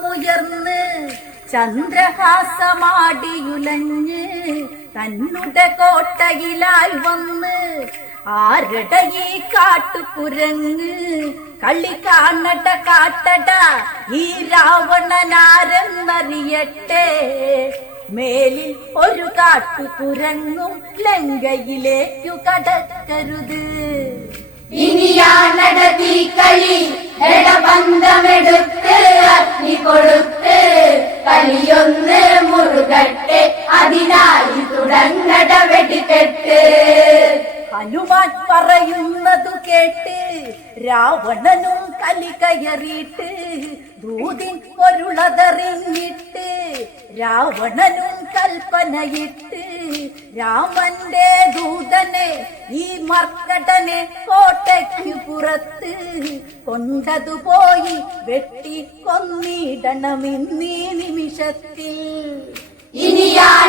പുരുവമുയർന്ന് ചന്ദ്രഹാസമാടിയുലഞ്ഞ് തന്നുടെ കോട്ടയിലായി വന്ന് ആരുടെ ഈ കളി കാണട്ട കാട്ടട ഈ രാവണനാരെന്നറിയട്ടെ? മേലിൽ ഒരു കാട്ടുകുരങ്ങും ലങ്കയിലേക്കു കടക്കരുത്. ഇനിയാണ് കളി എടബന്ധമെടുത്ത് അതിനായി തുടങ്ങട വെടിക്കെട്ട് ഹനുമാൻ പറയുന്നതു കേട്ട് രാവണനും കലി കയറിയിട്ട് ദൂതിൻ പൊരുളതറിഞ്ഞിട്ട് രാവണനും കൽപ്പനയിട്ട് രാമന്റെ ദൂതനെ ഈ മർക്കടനെ കോട്ടയ്ക്ക് പുറത്ത് കൊണ്ടതുപോയി വെട്ടി കൊന്നിടണമെന്നീ നിമിഷത്തിൽ. ഇനിയാണടതി കളി എടബന്ധ